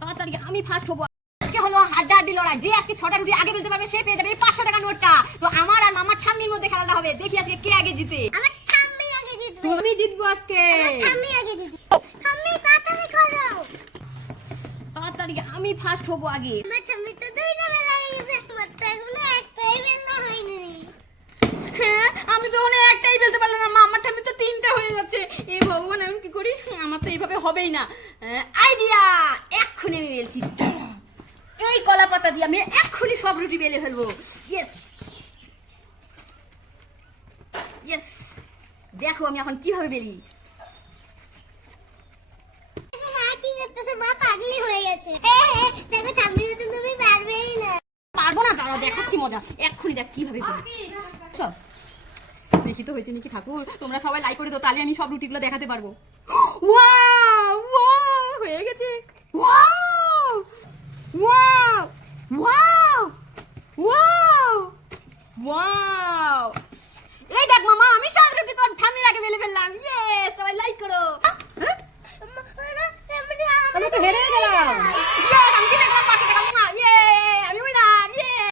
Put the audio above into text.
তাড়াতাড়ি আমি ফার্স্ট হবো। আজকে হলো হাড্ডাহাড্ডি লড়াই, যে আজকে 6টা রুটি আগে বেলতে পারবে সে পেয়ে যাবে এই 500 টাকা নোটটা। তো আমার আর মামার ঠাম্মির মধ্যে খেলাটা হবে, দেখি আজকে কে আগে জিতে। আমার ঠাম্মি আগে জিতবে। তুমি জিতবো আজকে। ঠাম্মি আগে জিতবে। ঠাম্মি তাড়াতাড়ি করো। তাড়াতাড়ি আমি ফার্স্ট হবো আগে। আমার ঠাম্মি তো দুইটা বেলা হয়ে গেছে, তোমার তো এখনো একটাই বেলা হয়নি। হ্যাঁ আমি তো ওখানে একটাই বেলতে পারলাম না, আমার ঠাম্মি তো 3টা হয়ে যাচ্ছে। এ ভগবান আমি কি করি, আমার তো এইভাবে হবেই না। আইডিয়া, এক্ষুনি আমি বেলছি। এই কলা পাতা দিয়ে আমি এক্ষুনি সব রুটি বেলে ফেলবো। ইয়েস ইয়েস, দেখো আমি এখন কিভাবে বেলি। মা কি করতেছে? মা পাগলি হয়ে গেছে। দেখো ঠাম্মি তো তুমি পারবেই না। পারবো না, দাঁড়াও দেখাচ্ছি মজা। এক্ষুনি দেখ কিভাবে বেলি। সব দেখি তো হয়েছে নাকি ঠাকুর, তোমরা সবাই লাইক করে দাও, তাহলে আমি সব রুটিগুলো দেখাতে পারবো। ওয়াও